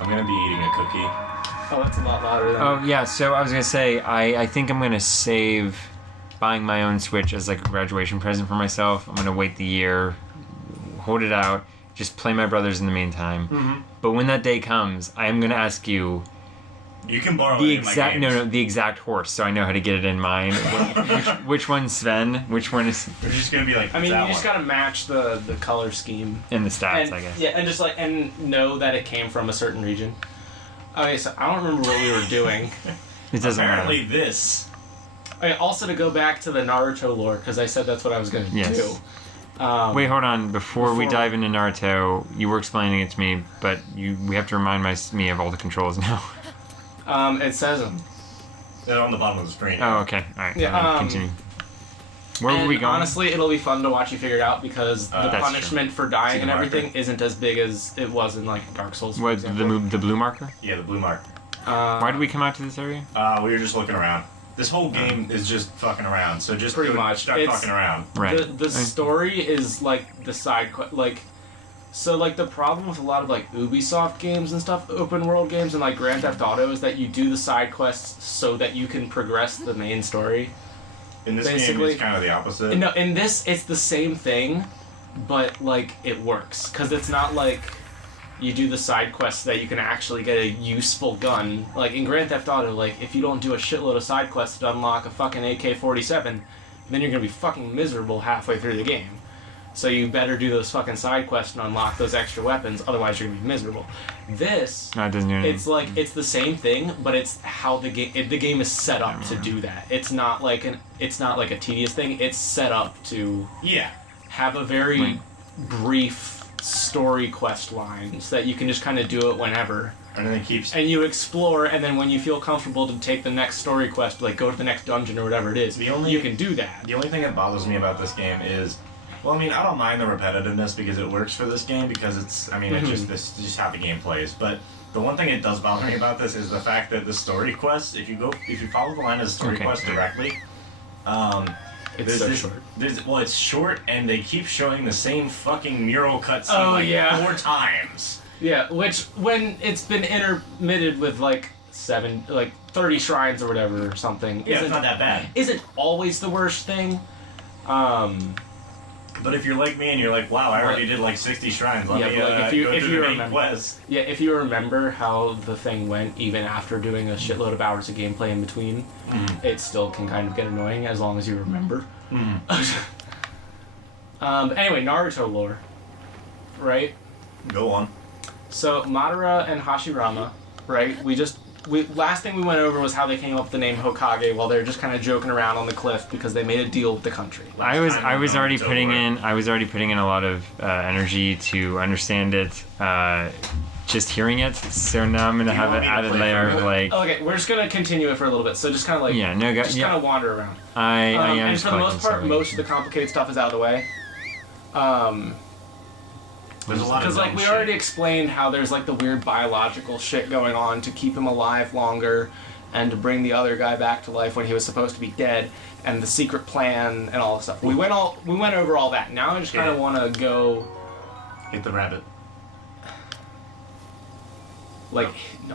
I'm gonna be eating a cookie. Oh, that's a lot louder than... Oh, yeah, so I was going to say, I think I'm going to save buying my own Switch as like a graduation present for myself. I'm going to wait the year, hold it out, just play my brothers in the meantime. Mm-hmm. But when that day comes, I am going to ask you... You can borrow the it in my games. the exact horse, so I know how to get it in mine. which one's Sven? Which one is... We're just gonna be like, I mean, that you just one. gotta match the color scheme. And the stats, And, I guess. yeah, and just like, and know that it came from a certain region. Okay, so I don't remember what we were doing. It doesn't Apparently matter. this. Okay, also to go back to the Naruto lore, because I said that's what I was gonna Yes. do. Wait, hold on. Before we before- dive into Naruto, you were explaining it to me, but we have to remind me of all the controls now. It says them. They're on the bottom of the screen. Oh, okay. All right. Yeah, Continue. Where were we going? Honestly, it'll be fun to watch you figure it out because the That's punishment for dying See and the marker? everything isn't as big as it was in like Dark Souls. For What, example. the blue marker? Yeah, the blue mark. Why did we come out to this area? We were just looking around. This whole game is just fucking around. So just Pretty much. start It's- fucking around. Right. The story is like the side quest, like. So like the problem with a lot of like Ubisoft games and stuff, open world games and like Grand Theft Auto is that you do the side quests so that you can progress the main story. In this game, Basically- it's kind of the opposite. No, in this it's the same thing, but like it works because it's not like you do the side quests so that you can actually get a useful gun. Like in Grand Theft Auto, like if you don't do a shitload of side quests to unlock a fucking AK-47, then you're gonna be fucking miserable halfway through the game. So you better do those fucking side quests and unlock those extra weapons, otherwise you're gonna be miserable. This, No, it doesn't do anything. it's like it's the same thing, but it's how the game is set up to do that. It's not like a tedious thing. It's set up to Yeah. have a very Right. brief story quest line so that you can just kind of do it whenever. And then it keeps. And you explore, and then when you feel comfortable to take the next story quest, like go to the next dungeon or whatever it is, you can do that. The only thing that bothers me about this game is, well, I mean, I don't mind the repetitiveness because it works for this game because it's, I mean, it's just just how the game plays. But the one thing it does bother me about this is the fact that the story quests, if you follow the line of the story Okay. quest directly, It's so short. It's short, and they keep showing the same fucking mural cutscene Oh, like yeah. 4 times. Yeah, which when it's been intermitted with like 30 shrines or whatever or something, Yeah, it's not that bad. isn't always the worst thing. But if you're like me and you're like, wow, I already did like 60 shrines, let Yeah, me but, like, if you- go if through you the main remember- quest. Yeah, if you remember how the thing went, even after doing a shitload of hours of gameplay in between, it still can kind of get annoying as long as you remember. Anyway, Naruto lore, right? Go on. So Madara and Hashirama, right? Last thing we went over was how they came up with the name Hokage while they were just kind of joking around on the cliff because they made a deal with the country. I was time on already Naruto putting work. in a lot of energy to understand it. Just hearing it, so now I'm gonna You have want an me to added play layer for of you? like. Okay, we're just gonna continue it for a little bit. So just kind of like Yeah, no, just kind of wander around. I am. And just for the most collecting part, stuff. most of the complicated stuff is out of the way. There's a lot of Because like dumb we shit. already explained how there's like the weird biological shit going on to keep him alive longer, and to bring the other guy back to life when he was supposed to be dead, and the secret plan and all this stuff. We went over all that. Now I just kind of Yeah. want to go Hit the rabbit. like,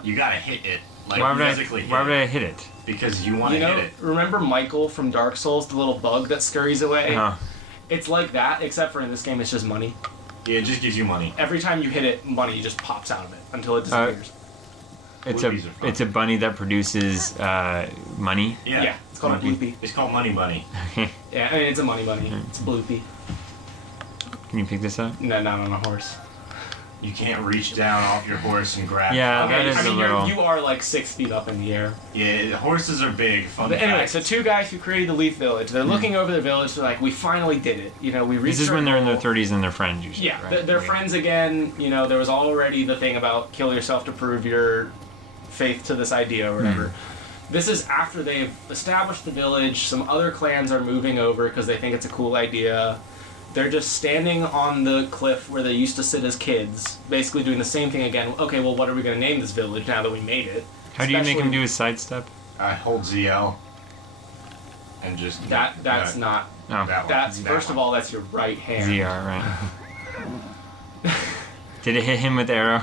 You gotta hit it. Like, Why would physically hit why would it. I hit it? Because you want to you know, hit it. remember Michael from Dark Souls, the little bug that scurries away? Oh, It's like that, except for in this game it's just money. Yeah, it just gives you money. Every time you hit it, money just pops out of it until it disappears. it's Bluepies are fun. a bunny that produces money. Yeah, it's called a bloopy. It's called Money Bunny. Yeah, I mean it's a money bunny. It's a bloopy. Can you pick this up? No, not on a horse. You can't reach down off your horse and grab. Yeah, it. Okay, that is I mean a little. you are like 6 feet up in the air. Yeah, horses are big. Fun But anyway, fact. so 2 guys who created the Leaf Village, they're looking over the village. They're like, we finally did it. You know, we reached. This is our when they're in their goal. 30s and they're friends usually. Yeah, right? they're friends again. You know, there was already the thing about kill yourself to prove your faith to this idea or whatever. This is after they've established the village. Some other clans are moving over because they think it's a cool idea. They're just standing on the cliff where they used to sit as kids, basically doing the same thing again. Okay, well, what are we going to name this village now that we made it? How do you make him Especially- do his sidestep? I hold ZL. And just. That's not. Oh, That one. That's That first one. of all, that's your right hand. ZR, right. Did it hit him with arrow?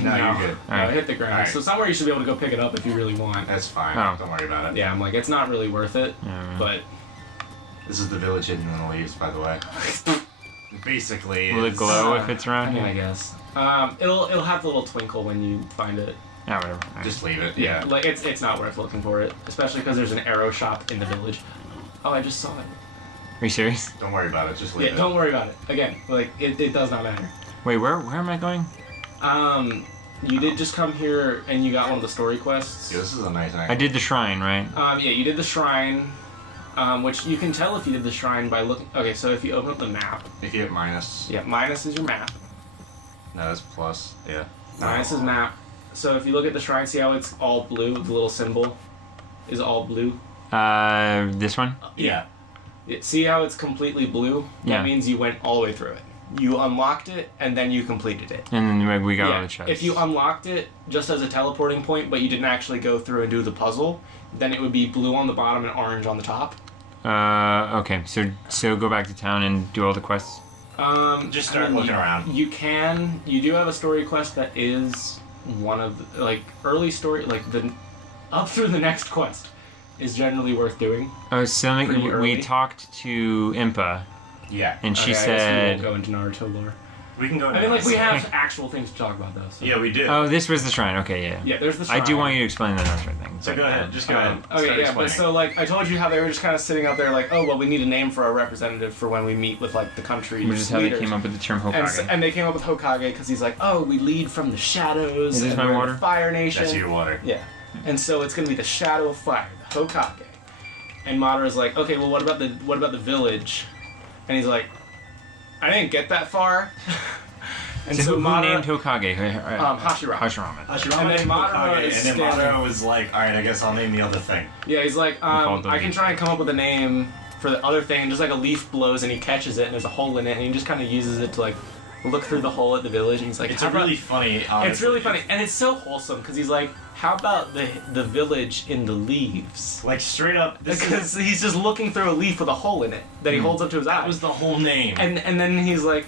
No, you're good. No, Alright. it hit the ground. Alright. So somewhere you should be able to go pick it up if you really want. That's fine. Oh. Don't worry about it. Yeah, I'm like, it's not really worth it, Yeah. but This is the village hidden in the leaves, by the way. Basically, Will it it's- glow if it's I around mean, I here? guess. It'll have the little twinkle when you find it. Oh, whatever. Alright. Just leave it. Yeah, Yeah. like it's not worth looking for it, especially because there's an arrow shop in the village. Oh, I just saw it. Are you serious? Don't worry about it. Just leave Yeah, it. don't worry about it. Again, like it does not matter. Wait, where am I going? You did just come here and you got one of the story quests. Yeah, this is a nice I angle. did the shrine, right? Yeah, you did the shrine, which you can tell if you did the shrine by looking. Okay, so if you open up the map, If you hit minus. yeah, minus is your map. No, that's plus. Yeah. Minus is map. So if you look at the shrine, see how it's all blue? The little symbol is all blue. This one? Yeah. See how it's completely blue? Yeah. That means you went all the way through it. You unlocked it and then you completed it. And then we got all the chests. If you unlocked it just as a teleporting point, but you didn't actually go through and do the puzzle, then it would be blue on the bottom and orange on the top. Okay, so go back to town and do all the quests? Just start looking around. You do have a story quest that is one of the, like, early story, like the up through the next quest is generally worth doing. Oh, so Pretty we early. talked to Impa, Yeah. and she Okay, I guess we said... won't go into Naruto lore. We can go. I mean, like, we now. have actual things to talk about, though. So. Yeah, we do. Oh, this was the shrine. Okay, yeah. Yeah, there's the I shrine. do want you to explain the Naruto thing. So go ahead. Just go ahead. Start Okay, yeah, but explaining. so, like, I told you how they were just kind of sitting up there like, oh, well, we need a name for our representative for when we meet with, like, the country Which is how they leaders. came up with the term And, Hokage. and they came up with Hokage because he's like, oh, we lead from the shadows. Is this and my we're water? The Fire Nation. That's your water. Yeah. And so it's gonna be the Shadow of Fire, the Hokage. And Madara's like, okay, well, what about the village? And he's like, I didn't get that far. And So who Madara, named Hokage? Hashirama. Hashirama. Hashirama And then named Madara Hokage, is and then standing- Madara was like, alright, I guess I'll name the other thing. Yeah, he's like, call it the I can leaf. try and come up with a name for the other thing, and just like a leaf blows and he catches it and there's a hole in it and he just kind of uses it to like look through the hole at the village and he's like, It's "How a really about-" funny. It's really funny and it's so wholesome because he's like, how about the village in the leaves? Like straight up, this Because is, he's just looking through a leaf with a hole in it that he holds up to his that eye. was the whole name. And then he's like,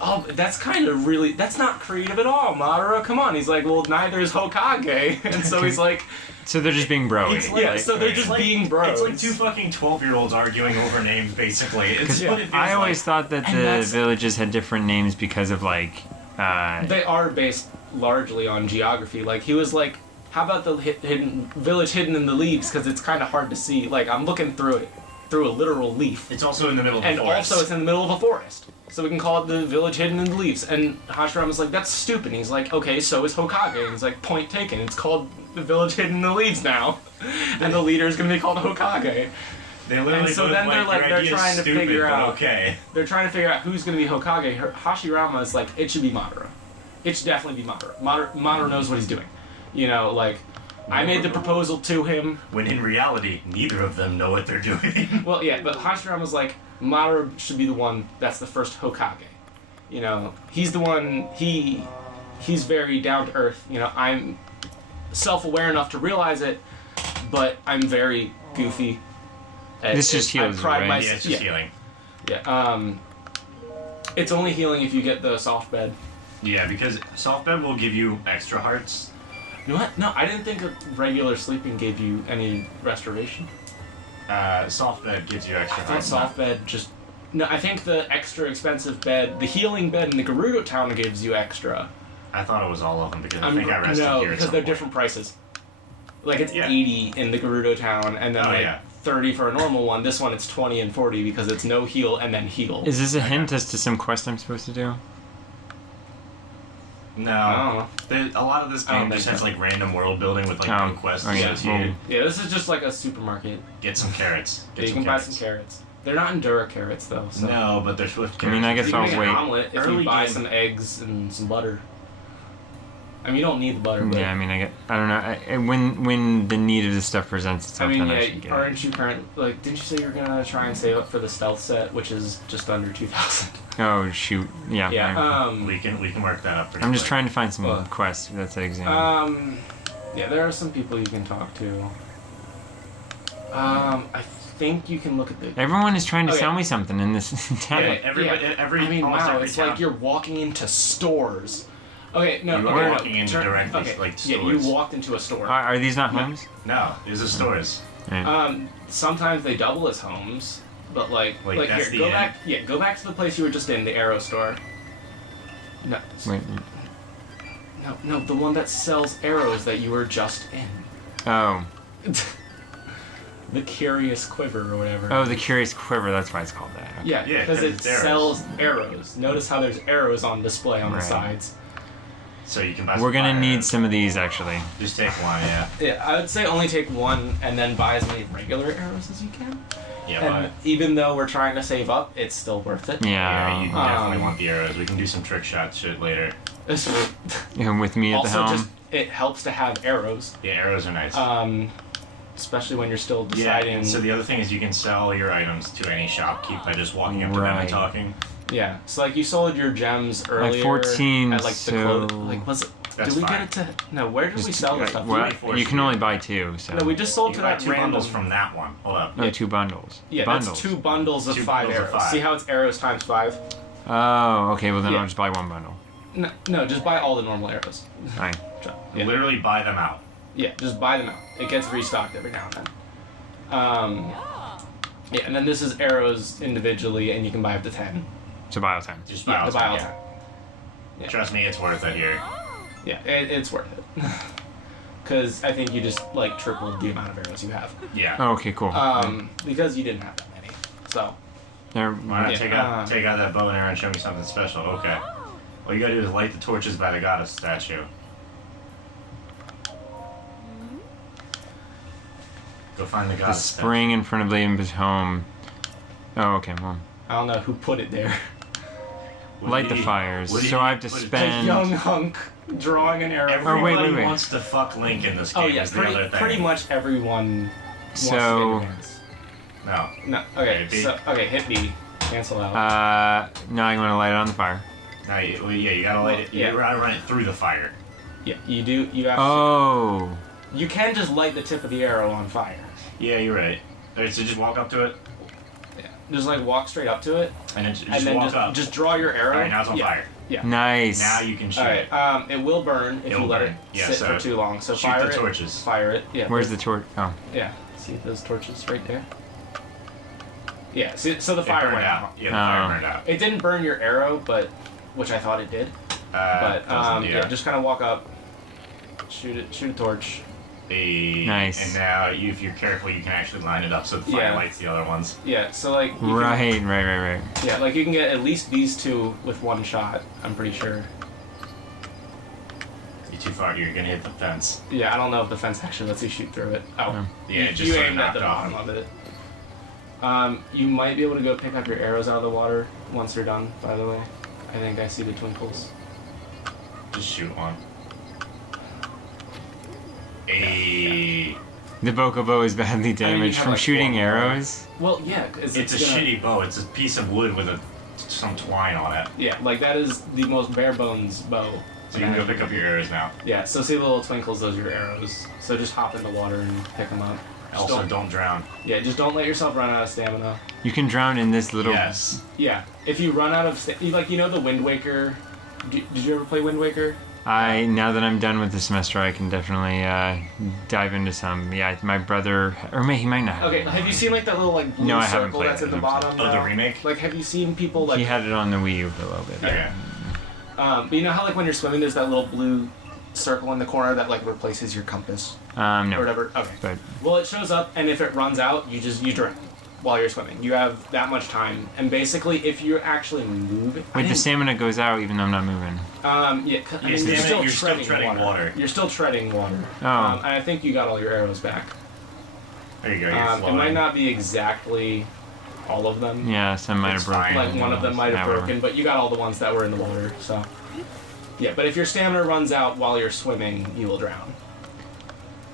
oh, that's kind of really, that's not creative at all, Madara. Come on. He's like, well, neither is Hokage. And so he's like, So they're just being bro. It's like- yeah. So they're it's just like- being bros. It's like two fucking 12-year-olds arguing over names, basically. It's Because what it feels I always like. thought that And the that's- villages had different names because of like. They are based largely on geography. Like he was like, how about the hidden village hidden in the leaves? Because it's kind of hard to see. Like I'm looking through it, through a literal leaf, It's also in the middle of and the forest. also it's in the middle of a forest. So we can call it the village hidden in the leaves. And Hashirama's like, that's stupid. And he's like, okay, so is Hokage. And he's like, point taken. It's called the village hidden in the leaves now, and the leader is gonna be called Hokage. They literally And so both then they're your like, they're idea's trying to stupid, figure but out- Okay. They're trying to figure out who's going to be Hokage. Hashirama is like, it should be Madara. It should definitely be Madara. Madara knows what he's doing. You know, like, I made the proposal to him. When in reality, neither of them know what they're doing. Well, yeah, but Hashirama's like, Madara should be the one that's the first Hokage. You know, he's the one, he's very down to earth. You know, I'm self-aware enough to realize it, but I'm very goofy. This just heals, I pride right? myself. Yeah, it's just healing. Yeah, it's only healing if you get the soft bed. Yeah, because soft bed will give you extra hearts. You know what? No, I didn't think a regular sleeping gave you any restoration. Soft bed gives you extra I thought hearts. soft bed just... No, I think the extra expensive bed, the healing bed in the Gerudo Town gives you extra. I thought it was all of them because I think I rested no, here. because they're different prices. Like it's Yeah. 80 in the Gerudo Town, and then Oh, like yeah. 30 for a normal one. This one it's 20 and 40 because it's no heal and then heal. Is this a hint as to some quest I'm supposed to do? I No. don't know. A lot of this I don't game just think has so. like random world building with like Oh, new quests okay, associated. Yeah, this is just like a supermarket. Get some carrots. Yeah, Get you some can carrots. buy some carrots. They're not Endura carrots though. So. No, but they're swift I carrots. mean, I guess You can I'll make wait. an omelet if Early you buy game- some eggs and some butter. I mean, you don't need the butter, but Yeah, I mean, I don't know. When the need of this stuff presents I itself, mean, then I should yeah, get it. aren't you current? Like, didn't you say you were gonna try and save up for the stealth set, which is just under 2,000? Oh shoot! Yeah. Yeah. we can work that up pretty I'm just quick. trying to find some Well, quests. That's an example. Yeah, there are some people you can talk to. I think you can look at the. Everyone is trying to okay. sell me something in this town. Yeah, everybody, I mean, almost wow, every it's town. like you're walking into stores Okay, no, You okay, were no, walking into directly, okay. like, Yeah, stores. you walked into a store. Are these not No. homes? No, these are stores. Right. Sometimes they double as homes, but like that's here, the go end? back. Yeah, go back to the place you were just in, the arrow store. No, Wait. no, the one that sells arrows that you were just in. Oh. The Curious Quiver or whatever. Oh, the Curious Quiver. That's why it's called that. Okay. Yeah, Yeah, because 'cause it it's arrows. sells arrows. Notice how there's arrows on display on the Right. sides. So you can buy some We're gonna fire need arrows. some of these actually. Just take one, yeah. Yeah, I would say only take one and then buy as many regular arrows as you can. Yeah, And even though we're trying to save up, it's still worth it. Yeah. you definitely want the arrows. We can do some trick shot shit later. And with me at the Also, helm. just it helps to have arrows. Yeah, arrows are nice. Especially when you're still yeah, deciding. and so the other thing is you can sell your items to any shopkeep by just walking up to them Right. and talking. Yeah, so like you sold your gems earlier. 14, at like the so- like was it? That's did we fine. get it to? No, where did we Just- sell this stuff? well, We forced you can you. only buy two, so. No, we just sold You to can buy that two random. bundles from that one. Hold up. Oh, two bundles. Yeah, bundles. that's 2 bundles of Two 5 bundles of arrows. 5. See how it's arrows times 5? Oh, okay. Well, then Yeah. I'll just buy one bundle. No, just buy all the normal arrows. Fine. Yeah. Literally buy them out. Yeah, just buy them out. It gets restocked every now and then. Yeah, and then this is arrows individually, and you can buy up to 10. So buy all 10. Just Yeah, buy to buy all yeah. 10. Yeah. Trust me, it's worth it here. Yeah, it's worth it. Because I think you just, like, tripled the amount of arrows you have. Yeah. Oh, okay, cool. Because you didn't have that many. So, There, Why not Yeah, take out that bow and arrow and show me something special? Okay. All you gotta do is light the torches by the goddess statue. Go find the the goddess spring in front of Laden's home. Oh, okay. Well, I don't know who put it there. statue. light the fires. So I have to A spend. young hunk drawing an arrow. Everybody Oh, wait. wants to fuck Link in this game. Oh, yeah, is the other thing. pretty much everyone wants So- to get advanced. No. No, okay, Hit B. so, okay, hit B. Cancel out. Now I'm gonna light it on the fire. No, you gotta light it. You Yeah. gotta run it through the fire. Yeah, you do, you have Oh. you can just light the tip of the arrow on fire. Yeah, you're right. Alright, so just walk up to it, Yeah. Just like walk straight up to it, and then just and then walk up. just draw your arrow. Alright, now it's on yeah. fire. Yeah. Nice. Now you can shoot it. Alright, it will burn if It'll you let burn. it Yeah, sit so for too long. So shoot fire the it. torches. Fire it. Yeah. Where's the torch? Oh. Yeah. See those torches right there? Yeah, so the It fire burned went out. Yeah, the fire Oh. burned out. It didn't burn your arrow, but which I thought it did. But doesn't, yeah, just kind of walk up, shoot a torch. Nice. And now, if you're careful, you can actually line it up so the fire Yeah. lights the other ones. Yeah, so like you can- Right. yeah, like you can get at least these 2 with 1 shot. I'm pretty sure. You're too far, you're gonna hit the fence. Yeah, I don't know if the fence actually lets you shoot through it. Oh, Yeah, it just you sort of aimed at knocked the off. bottom of it. You might be able to go pick up your arrows out of the water once you're done. By the way, I think I see the twinkles. Just shoot one. Hey. The Bokobo is badly you damaged have, from like, shooting 4 more. arrows. Well, yeah, 'cause It's a gonna- shitty bow. It's a piece of wood with some twine on it. Yeah, like that is the most bare bones bow. So you can go pick up your arrows now. Yeah, so see the little twinkles, those are your arrows. So just hop in the water and pick them up. Just Also, don't drown. Yeah, just don't let yourself run out of stamina. You can drown in this little. Yes. Yeah, if you run out of like you know the Wind Waker. Did you ever play Wind Waker? Now that I'm done with the semester, I can definitely dive into some. Yeah, my brother, or he might not. Okay, have you seen like that little like blue No, I haven't circle played that's it, at the I'm bottom? Oh, the now? remake? Like, have you seen people like? He had it on the Wii U for a little bit. Okay. But you know how like when you're swimming, there's that little blue circle in the corner that like replaces your compass or No. whatever. Okay. But Well, it shows up, and if it runs out, you drown while you're swimming. You have that much time, and basically, if you're actually moving, wait, the stamina goes out even though I'm not moving. yeah, I mean, you're still treading water. You're still treading water. Oh. And I think you got all your arrows back. There you go. You're It floating. might not be exactly all of them. Yeah, some might have It's broken. fine. Like one of them might have Yeah, whatever. broken, but you got all the ones that were in the water. So, yeah. But if your stamina runs out while you're swimming, you will drown.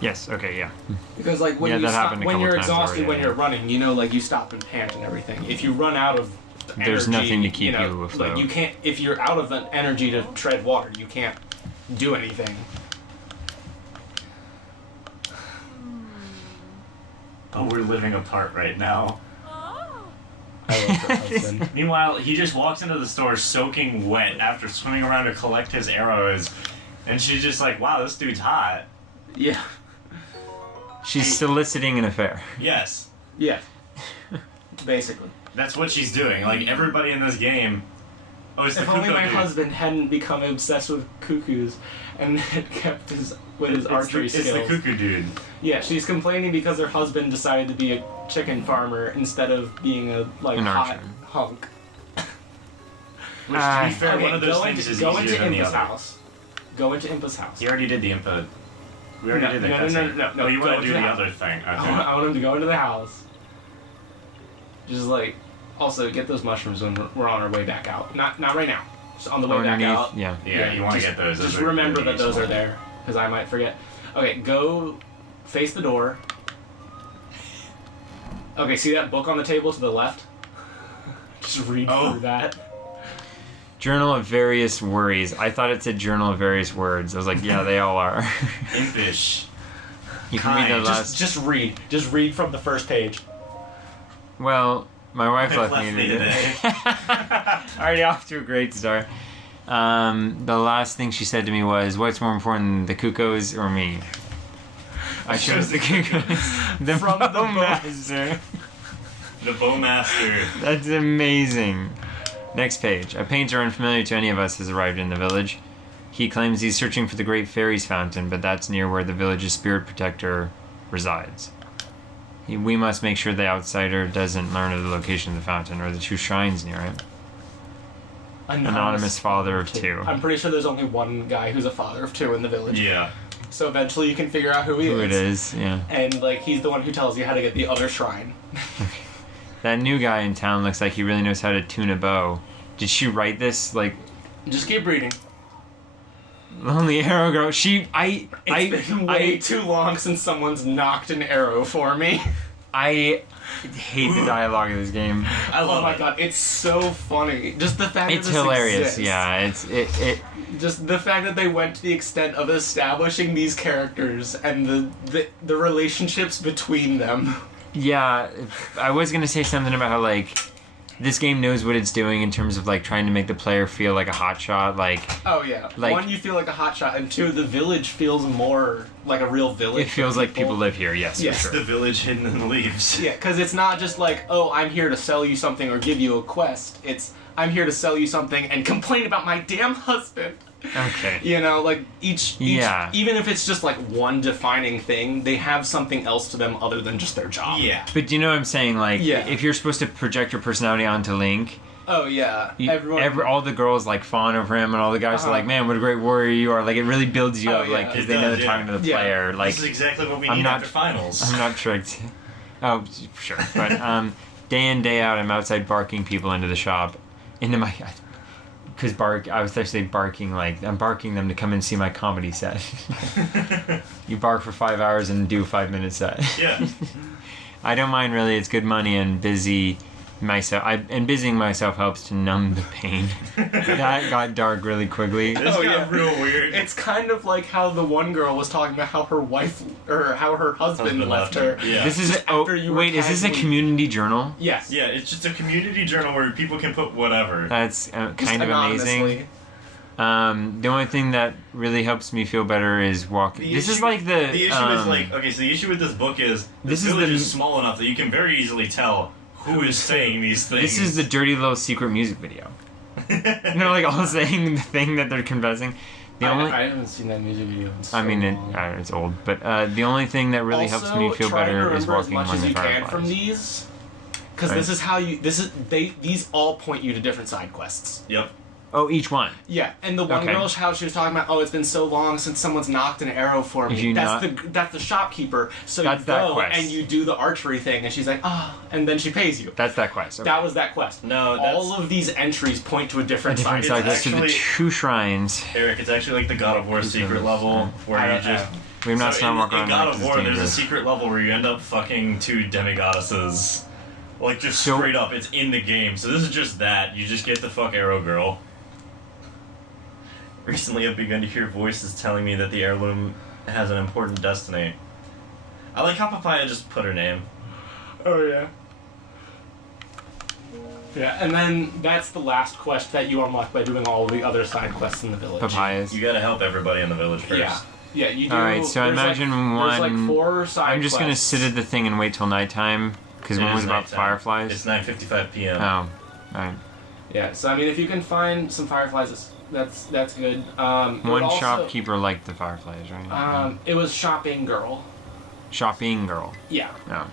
Yes. Okay. Yeah. Because like when Yeah, you that stop, happened a when couple you're times exhausted already, when yeah. you're running, you know, like you stop and pant and everything. If you run out of There's energy, nothing to keep know, you afloat. Like you can't. If you're out of the energy to tread water, you can't do anything. Oh, we're living apart right now. I love her husband. Meanwhile, he just walks into the store soaking wet after swimming around to collect his arrows, and she's just like, "Wow, this dude's hot." Yeah. She's soliciting an affair. Yes, Yeah. Basically. that's what she's doing. Like everybody in this game. Oh, it's the If only cuckoo my dude. husband hadn't become obsessed with cuckoos and had kept his archery it's skills. the cuckoo dude. Yeah, she's complaining because her husband decided to be a chicken farmer instead of being a An hot archer. hunk. Which, to be fair, Okay, one of those things is go easier into than the Impa's other. house. Go into Impa's house. He already did the input. We already did the No, cutscene. no, Oh, you go want to into do the the house. other thing? Okay. I want him to go into the house. Just like, also get those mushrooms when we're on our way back out. Not right now. Just on the way back Underneath, out. yeah. Yeah, you want to just- get those. Just Those are remember really that those are useful. there, because I might forget. Okay, go face the door. Okay, see that book on the table to the left? Just read through that. Journal of various worries. I thought it said journal of various words. I was like, yeah, they all are. Impish. You can read the Kind. last. Just read. Just read from the first page. Well, my wife left Left me me today. Already off to a great start. The last thing she said to me was, "What's more important, the cuckoos or me?" I chose the cuckoos. The From the bowmaster. The bowmaster. That's amazing. Next page. A painter unfamiliar to any of us has arrived in the village. He claims he's searching for the Great Fairies Fountain, but that's near where the village's spirit protector resides. We must make sure the outsider doesn't learn of the location of the fountain or the two shrines near it. Anonymous father of two. I'm pretty sure there's only one guy who's a father of two in the village. Yeah. So eventually you can figure out who he Who is. it is, yeah. And like he's the one who tells you how to get the other shrine. That new guy in town looks like he really knows how to tune a bow. Did she write this? Like, Just keep reading. Lonely Arrow Girl. It's been way too long since someone's knocked an arrow for me. I hate the dialogue of this game. I love Oh my it. god, it's so funny. Just the fact It's that this hilarious, exists. yeah. It Just the fact that they went to the extent of establishing these characters and the relationships between them. yeah. I was gonna say something about how like this game knows what it's doing in terms of like trying to make the player feel like a hotshot. Like Oh yeah. Like- One, you feel like a hotshot, and two, the village feels more like a real village. it feels for like people live here. Yes, Yes. for The sure. village hidden in the leaves. Yeah, because it's not just like, oh, I'm here to sell you something or give you a quest. It's, I'm here to sell you something and complain about my damn husband. Okay. You know, like each Yeah. even if it's just like one defining thing, they have something else to them other than just their job. Yeah. But do you know what I'm saying? Like, Yeah. if you're supposed to project your personality onto Link, Oh yeah. all the girls like fawn over him, and all the guys are Uh-huh. like, "Man, what a great warrior you are!" Like, it really builds you Oh, up, like, yeah. because It they know does, they're yeah. talking to the Yeah. player. Like, This is exactly what we I'm need not- after finals. I'm not tricked. Oh, sure. But day in day out, I'm outside barking people into the shop, into my. Because I was actually barking like I'm barking them to come and see my comedy set. You bark for 5 hours and do a 5-minute set. Yeah. I don't mind really. It's good money and busy myself. And busying myself helps to numb the pain. That got dark really quickly. This Oh, got yeah. real weird. It's kind of like how the one girl was talking about how her wife or how her husband left her. Yeah. This is Just oh after you were wait, is this a casually- community journal? Yes. Yeah, it's just a community journal where people can put whatever. That's Just kind of anonymously. amazing. The only thing that really helps me feel better is walking. This is issue- like the issue is like, okay, so the issue with this book is This this is village the- is small enough that you can very easily tell who is saying these things. this is the dirty little secret music video. You know, like all saying the thing that they're confessing. The only I haven't seen that music video in so I mean, long. it's old, but the only thing that really helps me feel try to better is remember as walking much among as the you can fireflies. from these, because Right. this is how you. These all point you to different side quests. Yep. Oh, each one. Yeah, and the one Okay. girl, how she was talking about, oh, it's been so long since someone's knocked an arrow for If me. you That's the shopkeeper. So That's you that go quest. and you do the archery thing, and she's like, and then she pays you. That's that quest. Okay. That was that quest. No, all of these entries point to a a different, different side. side quest to the actually- 2 shrines. Eric, it's actually like the God of War Who's secret those? level where I you don't just. know. We've not so seen in, walk in around God like of this War, there's a dangerous. secret level where you end up fucking 2 demigoddesses. Like, just So- straight up, it's in the game. So this is just that. You just get the fuck Arrow Girl. Recently, I've begun to hear voices telling me that the heirloom has an important destiny. I like how Papaya just put her name. Oh yeah. Yeah, and then that's the last quest that you unlock by doing all of the other side quests in the village. Papayas. You gotta help everybody in the village first. Yeah. Yeah, you do. Alright, so there's imagine There's like one. 4 side I'm just gonna quests. sit at the thing and wait till nighttime because It one is was about nighttime. fireflies. It's 9:55 p.m. Oh, alright. Yeah, so I mean, if you can find some fireflies, that's good. One shopkeeper liked the fireflies, right? It was shopping girl. Shopping girl. Yeah. No.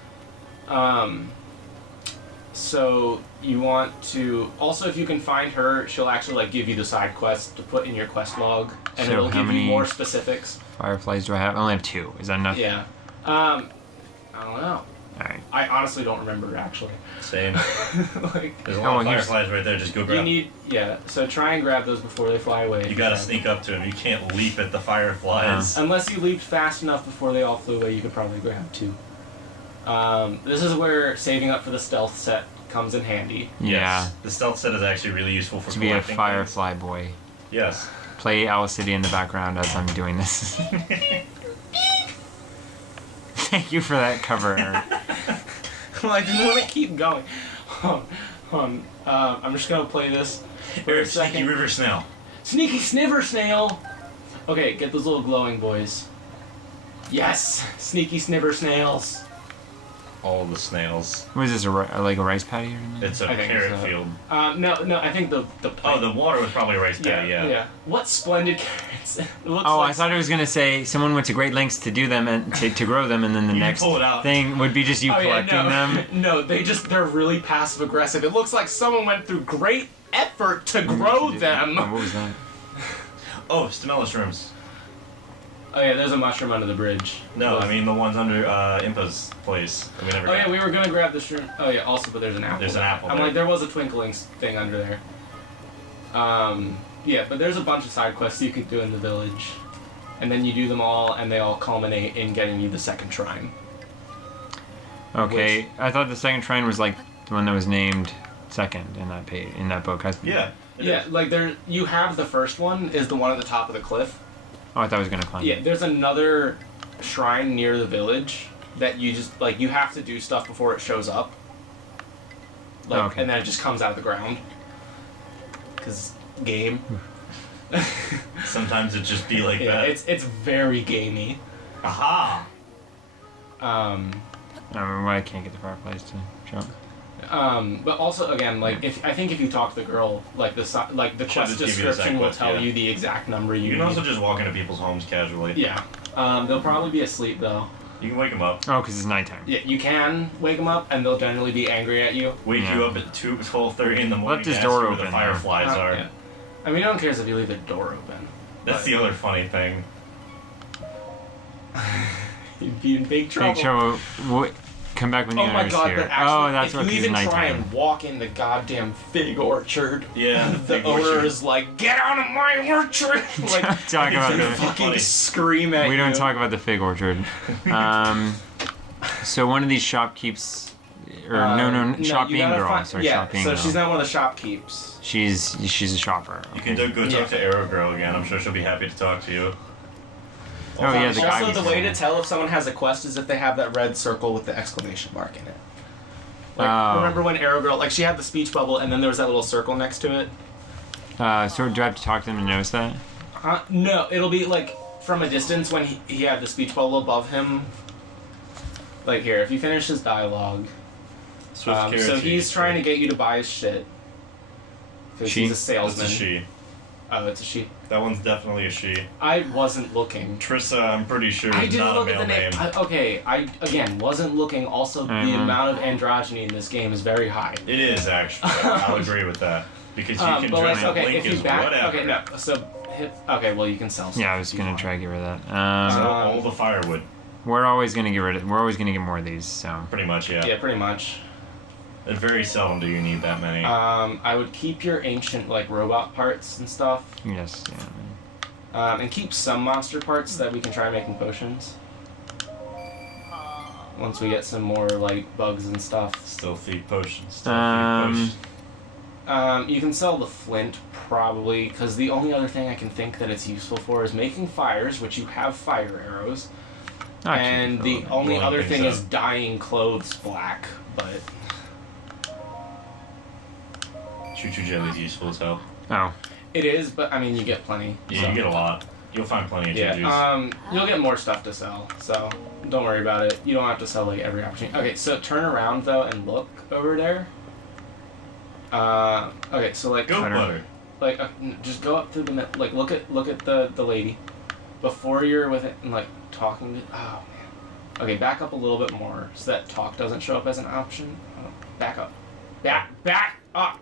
So you want to also, if you can find her, she'll actually like give you the side quest to put in your quest log, and So it'll how give many- you more specifics. Fireflies do I have? I only have 2. Is that enough? Yeah. I don't know. Alright. I honestly don't remember actually. Same. Like There's a lot of here's- fireflies right there. Just go grab you them. need, yeah. So try and grab those before they fly away. You gotta sneak up to them. You can't leap at the fireflies. Unless you leaped fast enough before they all flew away, you could probably grab 2. This is where saving up for the stealth set comes in handy. Yeah. Yes. The stealth set is actually really useful for To be a collecting firefly boy. things. Yes. Play Owl City in the background as I'm doing this. Thank you for that cover, Eric. Well, I didn't want to keep going. I'm just gonna play this for a Eric, sneaky second. river snail. Sneaky sniver snail. Okay, get those little glowing boys. Yes, sneaky sniver snails. All the snails. What is this, like a rice paddy or something? It's a I think carrot so. field. No, I think the Oh, plant. the water was probably a rice paddy. Yeah. What splendid carrots! It looks Oh, like I thought it was gonna say someone went to great lengths to do them and to grow them, and then the You can next pull it out. thing would be just you Oh, yeah, collecting no. them. No, they're really passive aggressive. It looks like someone went through great effort to grow them. Oh, what was that? Oh, stimulus rooms. Oh yeah, there's a mushroom under the bridge. No, I mean the ones under Impa's place. that we never Oh got. yeah, we were gonna grab the shroom. Oh yeah, also, but there's an apple. There's an there. apple I'm there. like, there was a twinkling thing under there. Yeah, but there's a bunch of side quests you could do in the village, and then you do them all, and they all culminate in getting you the second shrine. Okay, I thought the second shrine was like the one that was named second in that page in that book. Yeah. it Yeah, is. like you have the first one is the one at the top of the cliff. Oh, I thought I was gonna climb. Yeah, there's another shrine near the village that you just like you have to do stuff before it shows up. Like, Okay. and then it just comes out of the ground. Cause game. Sometimes it just be like Yeah, that. it's very gamey. Aha! I don't know why I can't get the fireflies to jump. But also again, like I think if you talk to the girl, like the Should quest just give you the description side will quest, tell yeah. you the exact number You you can need. also just walk into people's homes casually. Yeah. They'll probably be asleep though. You can wake them up. Oh, because it's nighttime. Yeah, you can wake them up, and they'll generally be angry at you. Wake Yeah. you up at 12:30 in the morning. Left his to ask door you where open, the though. fireflies are. Yeah. I mean, no one cares if you leave the door open. That's but the other funny thing. You'd be in big trouble. Big trouble. Come back when you Oh my god, here. but actually, Oh, that's if what you this is even try nighttime. and walk in the goddamn fig orchard, Yeah. the big owner orchard. is like, "Get out of my orchard!" like, Don't talk about gonna the. fucking funny. scream at We you. don't talk about the fig orchard. So one of these shopkeeps, or no, you shopping gotta girl. find- Sorry, yeah, shopping so girl. she's not one of the shopkeeps. She's a shopper. You can go Yeah. talk to Arrow Girl again. I'm sure she'll be happy to talk to you. Oh yeah, the guy. Also, was the way to saying. tell if someone has a quest is if they have that red circle with the exclamation mark in it. Like, Oh. remember when Arrow Girl, like, she had the speech bubble and then there was that little circle next to it? So do I have to talk to them to notice that? No, it'll be, like, from a distance when he had the speech bubble above him. Like, here, if you finish his dialogue. Swift carrots So are he's useful. trying to get you to buy his shit. Because She? he's a It's salesman. a she. Oh, it's a she. That one's definitely a she. I wasn't looking. Trissa, I'm pretty sure, I is didn't not a look at male the name. name. I again wasn't looking. Also, the Mhm. amount of androgyny in this game is very high. It is, actually. I'll agree with that. Because you can but dress like, up okay, Link if you as back, whatever. okay, no, so hit, okay, well you can sell. Yeah, I was stuff if you gonna want. try to get rid of So that. all the firewood, We're always gonna get rid of. We're always gonna get more of these. So pretty much, yeah. Yeah, pretty much. And very seldom do you need that many. I would keep your ancient like robot parts and stuff, yes, yeah. and keep some monster parts that we can try making potions. Once we get some more like bugs and stuff. Still feed potions. Still Um, feed potions. You can sell the flint probably, because the only other thing I can think that it's useful for is making fires, which you have fire arrows, Not and too the cool. only Blowing other things thing up. is dyeing clothes black. But Choo Choo Jelly's useful as hell. Oh. It is, but I mean, you get plenty. Yeah, so. you get a lot. You'll find plenty of Choo Choos. Yeah, you'll get more stuff to sell, so don't worry about it. You don't have to sell like every opportunity. Okay, so turn around though and look over there. Okay, so like Goat butter. Like just go up through the like look at the lady before you're with it and like talking to. Oh man. Okay, back up a little bit more so that talk doesn't show up as an option. Oh, back up. Back up.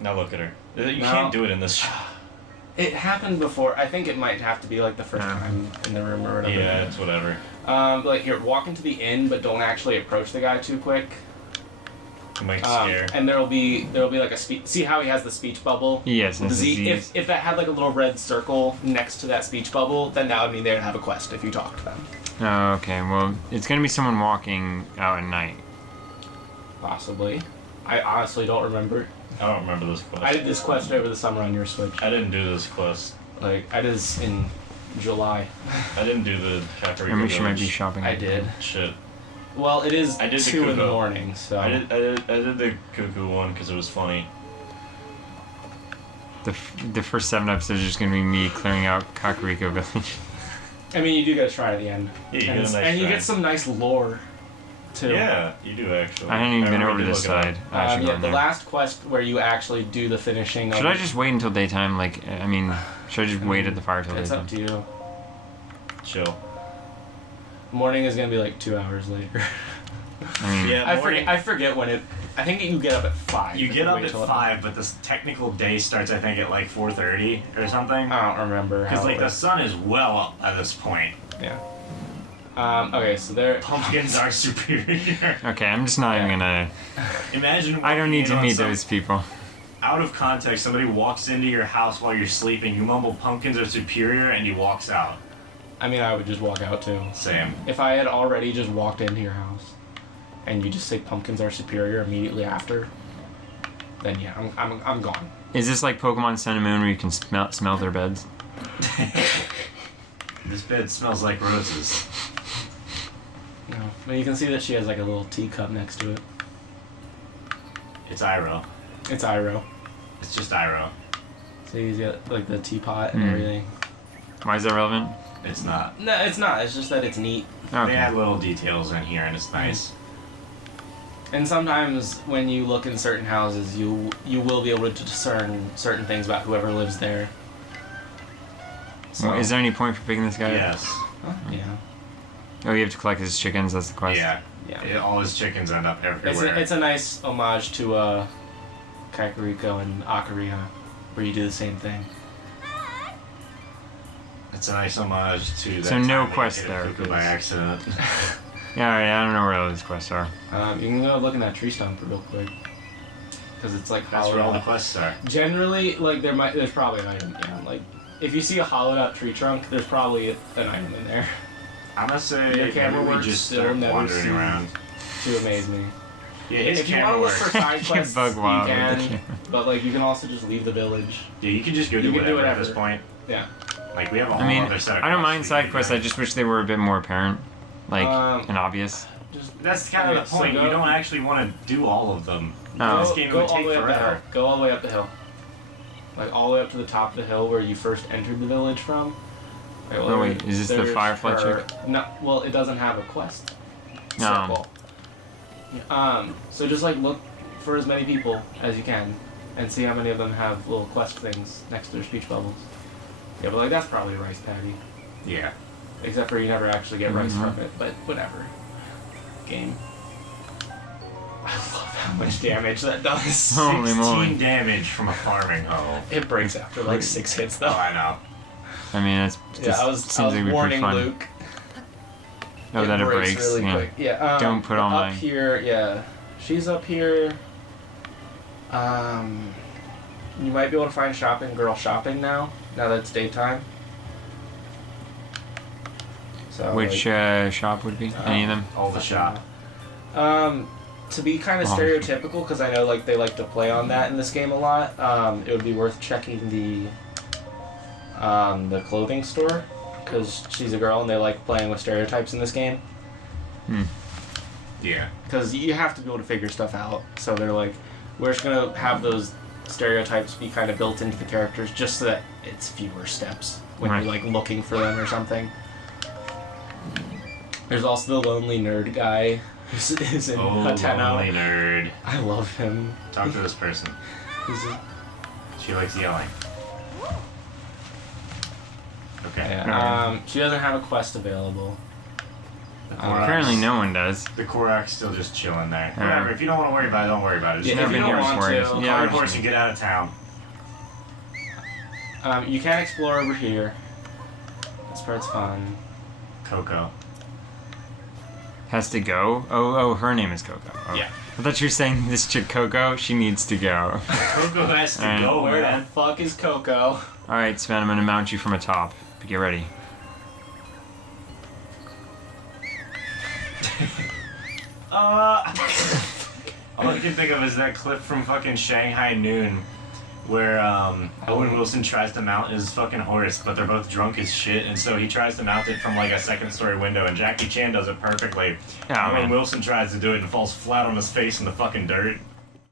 Now look at her. You can't do it in this show. It happened before. I think it might have to be like the first time in the room or whatever. Yeah, it's whatever. Like you're walking to the inn, but don't actually approach the guy too quick. It might scare. And there'll be like a speech. See how he has the speech bubble? Yes. The Z. If that had like a little red circle next to that speech bubble, then that would mean they'd have a quest if you talk to them. Oh, okay. Well, it's gonna be someone walking out at night. Possibly. I honestly don't remember. I don't remember this quest. I did this quest over the summer on your Switch. I didn't do this quest. Like I did this in July. I didn't do the Kakariko Maybe she might be Village. shopping. I did. Shit. Well, it is I did the 2 in the Kuko. morning, so I did the cuckoo one because it was funny. The first 7 episodes are just gonna be me clearing out Kakariko Village. I mean, you do get a shrine at the end. Yeah, you get a nice and you shrine. get some nice lore, too. Yeah, you do actually. I hadn't even been over remember to this you looking side. up. I should go Yeah, in the there. last quest where you actually do the finishing. Should I just wait until daytime? Like, I mean, should I just wait at the fire till It's daytime? up to you. Chill. Morning is gonna be like 2 hours later. I mean, Yeah, I forget when it. I think you get up at 5. You if get up wait at till 5, but the technical day starts, I think, at like 4:30 or something. I don't remember. Because how like it the was. sun is well up at this point. Yeah. Okay, so there. Pumpkins are superior. okay, I'm just not even gonna. Imagine. I don't need to walking in meet on those people. Out of context, somebody walks into your house while you're sleeping. You mumble pumpkins are superior, and he walks out. I mean, I would just walk out too. Same. If I had already just walked into your house, and you just say pumpkins are superior immediately after, then yeah, I'm gone. Is this like Pokemon Sun and Moon where you can smell their beds? This bed smells like roses. No, but you can see that she has like a little teacup next to it. It's Iroh. It's Iroh. It's just Iroh. So he's got like the teapot and Hmm. everything. Why is that relevant? It's not. No, it's not. It's just that it's neat. They Okay. add little details in here, and it's nice. And sometimes when you look in certain houses, you will be able to discern certain things about whoever lives there. So, Well, is there any point for picking this guy up? Yes. oh, yeah. Oh, you have to collect his chickens. That's the quest. Yeah. Yeah. All his chickens end up everywhere. It's a nice homage to Kakariko and Ocarina, where you do the same thing. It's a nice homage to that. So time no that you quest hit a there, cuckoo by 'cause- accident. Yeah, alright. I don't know where all these quests are. You can go look in that tree stump real quick, because it's like That's hollowed where all the out. quests are. Generally, like there's probably an item. Yeah, like if you see a hollowed out tree trunk, there's probably an item in there. I'm gonna say Your camera maybe we works just still, start never wandering seen. around. To amaze me. Yeah, his If you want camera to look for works. side Get quests, bug you wild with the can, camera. but like you can also just leave the village. Yeah, you can just go do You can do whatever at this whatever. point. Yeah. Like we have a whole I mean, other set of I don't quests mind we side can quests. do. I just wish they were a bit more apparent, like Um, and obvious. Just That's kind Okay, of the so point. go- you don't actually want to do all of them. Oh. This game go would all take the way up the hill. forever. Go all the way up the hill. Like all the way up to the top of the hill where you first entered the village from. Like, Oh, wait, is this the there's Firefly her- chick? No, well, it doesn't have a quest. No. Circle. So just like look for as many people as you can, and see how many of them have little quest things next to their speech bubbles. Yeah, but like that's probably a rice patty. Yeah. Except for you never actually get rice Mhm. from it, but whatever. Game. I love how much damage that does. Holy 16 moly. damage from a farming hoe. It breaks after like 6 hits Oh, though. I know. I mean, it's Yeah, just I was seems like it'd be pretty warning fun. Luke. Oh, that it breaks. really Yeah. quick. Yeah. Don't put all up my- here. Yeah, she's up here. You might be able to find shopping girl shopping now. Now that it's daytime. So Which like, shop would be? Any of them? All the shop. To be kind of Oh. stereotypical, because I know like they like to play on that in this game a lot. It would be worth checking the clothing store, because she's a girl and they like playing with stereotypes in this game. Hmm. Yeah. Because you have to be able to figure stuff out. So they're like, We're just gonna have those stereotypes be kind of built into the characters, just so that it's fewer steps when Right. you're like looking for them or something. There's also the lonely nerd guy who's in Hateno. Lonely nerd. I love him. Talk to this person. He's a, She likes yelling. Okay. yeah. She doesn't have a quest available. The Korok's- Apparently no one does. The Korok's still just chilling there. Yeah. Whatever. If you don't want to worry about it, don't worry about it. Just Yeah, Never if you been don't here want before. to- Yeah, call I your horse just- and get out of town. You can explore over here. This part's fun. Coco. Has to go? Oh, her name is Coco. Oh. Yeah. I thought you were saying this chick Coco, she needs to go. Coco has to Alright. go, Where the man. fuck is Coco? Alright, Sven, I'm gonna mount you from atop. Get ready. All I can think of is that clip from fucking Shanghai Noon, where Owen Wilson tries to mount his fucking horse, but they're both drunk as shit, and so he tries to mount it from like a second-story window, and Jackie Chan does it perfectly. Yeah, Owen man. Wilson tries to do it and falls flat on his face in the fucking dirt.